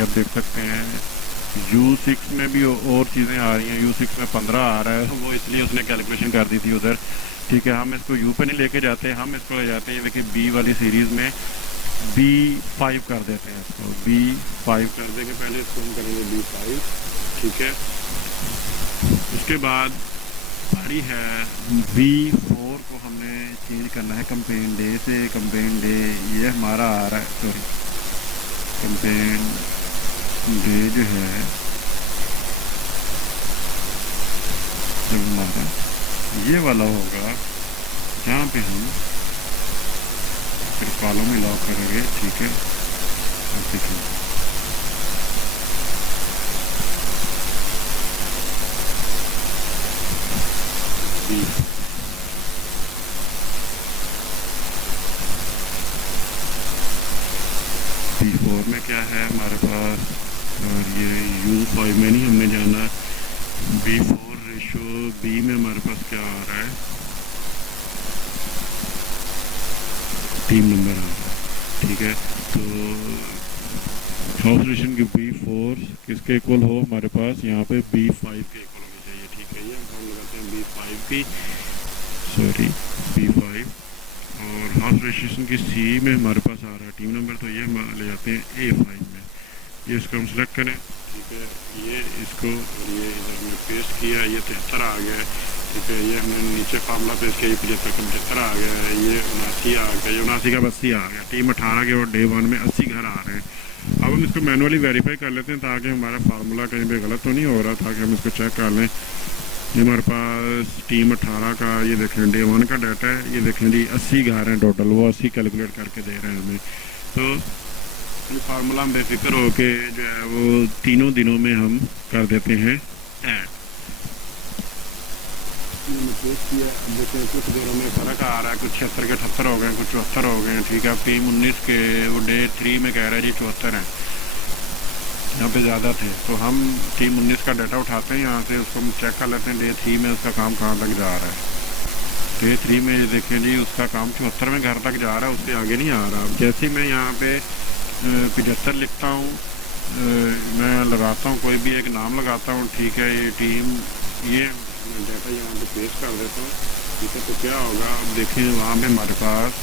आप देख सकते हैं U6 में भी और चीज़ें आ रही हैं। U6 में 15 आ रहा है, वो इसलिए उसने कैलकुलेशन कर दी थी उधर, ठीक है। हम इसको U पे नहीं लेके जाते, हम इसको ले जाते हैं देखिए B वाली सीरीज़ में B5 कर देते हैं, इसको B5 कर देंगे, पहले इसको हम करेंगे B5, ठीक है। उसके बाद बारी है B4 को हमने चेंज करना है कंपेन डे से। कंपेन डे ये हमारा आ रहा है, सॉरी, कंपेन डे जो है जब हमारा ये वाला होगा, जहाँ पे हम फिर कॉलम में लॉक करेंगे, ठीक है। अब देखिए B4 में क्या है हमारे पास, और ये U5 में नहीं हमने जाना, B4 रेशो B में हमारे पास क्या आ रहा है, टीम नंबर आ रहा है, ठीक है। तो हाउस रेशन की B4 किसके इक्वल हो हमारे पास, यहाँ पे B5 के इक्वल होनी चाहिए, ठीक है। ये हम लगाते हैं B5 की, सॉरी B5, और हाउस रजिस्ट्रेशन की C में हमारे पास आ रहा है टीम नंबर, तो ये हम ले जाते हैं A5 में। ये इसको हम सेलेक्ट करें, ठीक है, ये इसको और ये इधर में पेस्ट किया, ये 73 आ गया है, ठीक है। ये हमने नीचे फार्मूला पेस्ट किया, 75 का 75 आ गया है, ये 79 आ गया, ये 79 का 80 आ गया, टीम 18 के और डे 1 में 80 घर आ रहे हैं। अब हम इसको मैनुअली वेरीफाई कर लेते हैं ताकि हमारा फार्मूला कहीं पे गलत तो नहीं हो रहा, ताकि हम इसको चेक कर लें। ये हमारे पास टीम 18 का, ये देखें डे 1 का डाटा है, ये देखें जी 80 घर हैं टोटल, वो 80 कैलकुलेट करके दे रहे हैं हमें। तो फार्मूला हम बेफिक्र होके जो है वो तीनों दिनों में हम कर देते हैं ऐड। देखिए कुछ दिनों में फ़र्क आ रहा है, कुछ 76 के 78 हो गए, कुछ 74 हो गए, ठीक है। अब टीम 19 के वो डे 3 में कह रहा है जी 74 हैं, यहाँ पे ज़्यादा थे, तो हम टीम 19 का डाटा उठाते हैं यहाँ से, उसको हम चेक कर लेते हैं डे 3 में उसका काम कहाँ तक जा रहा है। डे 3 में ये देखें जी उसका काम 74वें घर तक जा रहा है, उससे आगे नहीं आ रहा। अब जैसे मैं यहाँ पे 75 लिखता हूँ, मैं लगाता हूँ कोई भी एक नाम लगाता हूँ, ठीक है, ये टीम, ये डाटा यहाँ पे पेस्ट कर देता हूँ, ठीक है। तो क्या होगा, अब देखिए वहाँ पे हमारे पास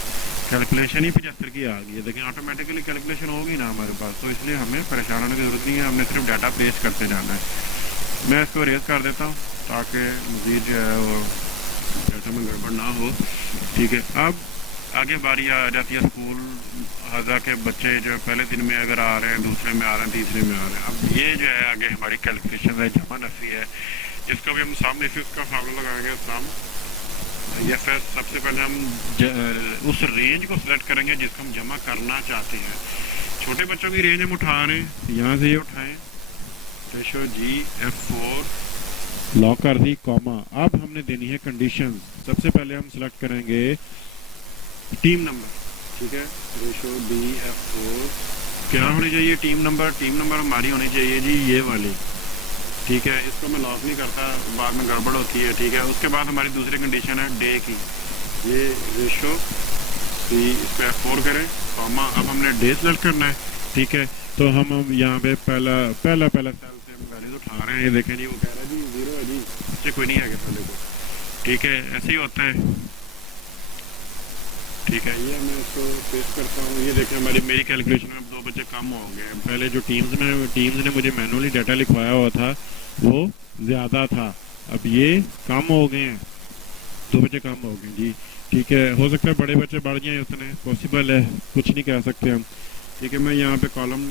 कैलकुलेशन ही 75 की आ गई है, लेकिन ऑटोमेटिकली कैलकुलेशन होगी ना हमारे पास, तो इसलिए हमें परेशान होने की ज़रूरत नहीं है, हमने सिर्फ डाटा पेस्ट करते जाना है। मैं इसको रेज कर देता हूँ ताकि मज़ीद जो है वो डाटा में गड़बड़ ना हो, ठीक है। अब आगे बारी आ जाती है स्कूल हज़ा के बच्चे जो पहले दिन में अगर आ रहे हैं, दूसरे में आ रहे हैं, तीसरे में आ रहे हैं। अब ये जो है आगे हमारी कैलकुलेशन है, जमा नफ़ी है, इसको भी हम सामने से उसका फार्मूला लगाएंगे। ये फिर सबसे पहले हम उस रेंज को सिलेक्ट करेंगे जिसको हम जमा करना चाहते हैं। छोटे बच्चों की रेंज हम उठा रहे हैं, यहाँ से ये उठाएं, रेशो G F4 लॉक कर दी, कॉमा। अब हमने देनी है कंडीशन। सबसे पहले हम सिलेक्ट करेंगे टीम नंबर, ठीक है, रेशो BF4 क्या होनी चाहिए, टीम नंबर हमारी होनी चाहिए जी ये वाली, ठीक है। इसको मैं लॉक नहीं करता, बाद में गड़बड़ होती है, ठीक है। उसके बाद हमारी दूसरी कंडीशन है डे की, ये रेशो B, इसको F4 करें, कॉमा। अब हमने डे सेलेक्ट करना है, ठीक है। तो हम यहाँ पे पहला सेल से हम वैल्यूज उठा रहे हैं, ये देखें जी वो कह रहा है जी 0 है जी, बच्चे कोई नहीं है पहले को, ठीक है, ऐसे ही होता है, ठीक है। ये मैं इसको पेस्ट करता हूँ, ये देखें मेरी कैलकुलेशन में अब 2 बच्चे कम हो गए। पहले जो टीम्स ने मुझे मैनुअली डाटा लिखवाया हुआ था वो ज़्यादा था, अब ये कम हो गए हैं, 2 बच्चे कम हो गए जी, ठीक है। हो सकता है बड़े बच्चे बढ़ जाएँ, उतने पॉसिबल है, कुछ नहीं कह सकते हम, ठीक है। मैं यहाँ पे कॉलम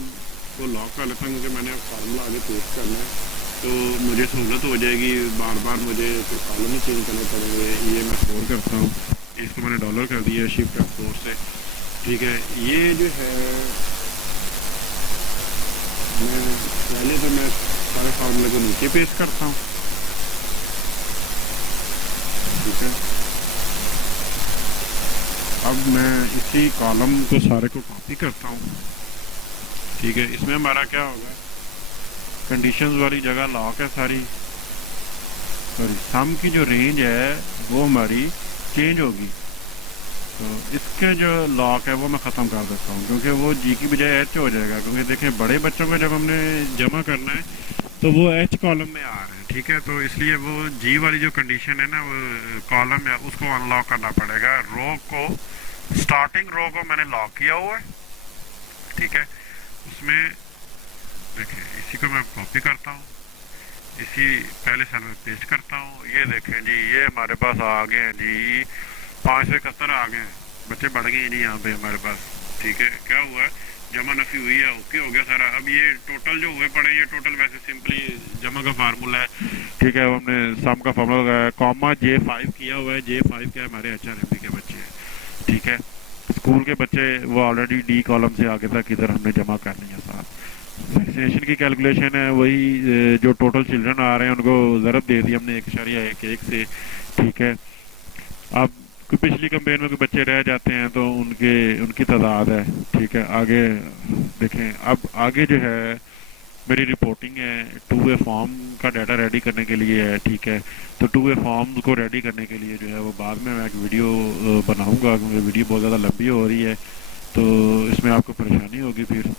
को लॉक कर लेता हूँ क्योंकि मैंने फार्मूला आगे पेस्ट करना है, तो मुझे सहूलत हो जाएगी, बार बार मुझे फिर कॉलम ही चेंज करने पड़ेंगे। ये मैं 4 करता हूँ, इसको मैंने डॉलर कर दिया शिफ्ट F4 से, ठीक है। ये जो है पहले तो मैं सारे फार्मूले को नीचे पेस्ट करता हूँ, ठीक है। अब मैं इसी कॉलम को सारे को कॉपी करता हूँ, ठीक है। इसमें हमारा क्या होगा, कंडीशंस वाली जगह लॉक है सारी, सॉरी सम की जो रेंज है वो हमारी चेंज होगी, तो इसके जो लॉक है वो मैं ख़त्म कर देता हूँ, क्योंकि वो जी की बजाय एच हो जाएगा। क्योंकि देखें बड़े बच्चों को जब हमने जमा करना है तो वो एच कॉलम में आ रहे हैं, ठीक है। तो इसलिए वो जी वाली जो कंडीशन है ना, वो कॉलम है, उसको अनलॉक करना पड़ेगा। रो को, स्टार्टिंग रो को मैंने लॉक किया हुआ है, ठीक है। उसमें देखें इसी को मैं कॉपी करता हूँ, इसी पहले सेल में पेस्ट करता हूँ। ये देखें जी, ये हमारे पास आ गए हैं जी 571 आ गए हैं, बच्चे बढ़ गए हैं जी यहाँ पे हमारे पास, ठीक है। क्या हुआ है, जमा नफी हुई है, ओके हो गया सारा। अब ये टोटल जो हुए पड़े, ये टोटल वैसे सिंपली जमा का फार्मूला है, ठीक है। हमने सम का फार्मूला लगाया, कॉमा J5 किया हुआ है। J5 क्या है, हमारे HRMP के बच्चे हैं, ठीक है। स्कूल के बच्चे वो ऑलरेडी डी कॉलम से आगे तक इधर हमने जमा कर लिया साथ। वैक्सीनेशन की कैलकुलेशन है वही, जो टोटल चिल्ड्रन आ रहे हैं उनको ज़रब दे दी हमने 1.11 से, ठीक है। अब पिछली कंपेन में कोई बच्चे रह जाते हैं तो उनकी तादाद है, ठीक है। आगे देखें, अब आगे जो है मेरी रिपोर्टिंग है 2A फॉर्म का डाटा रेडी करने के लिए है, ठीक है। तो 2A फॉर्म को रेडी करने के लिए जो है वो बाद में मैं एक वीडियो बनाऊंगा, क्योंकि वीडियो बहुत ज़्यादा लंबी हो रही है, तो इसमें आपको परेशानी होगी फिर।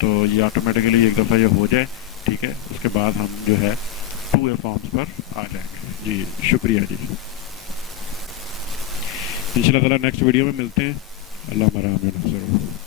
तो ये ऑटोमेटिकली एक दफ़ा ये हो जाए, ठीक है, उसके बाद हम जो है 2A फॉर्म्स पर आ जाएंगे जी। शुक्रिया जी, इंशाल्लाह ताला नेक्स्ट वीडियो में मिलते हैं। अल्लाह मराम नसर।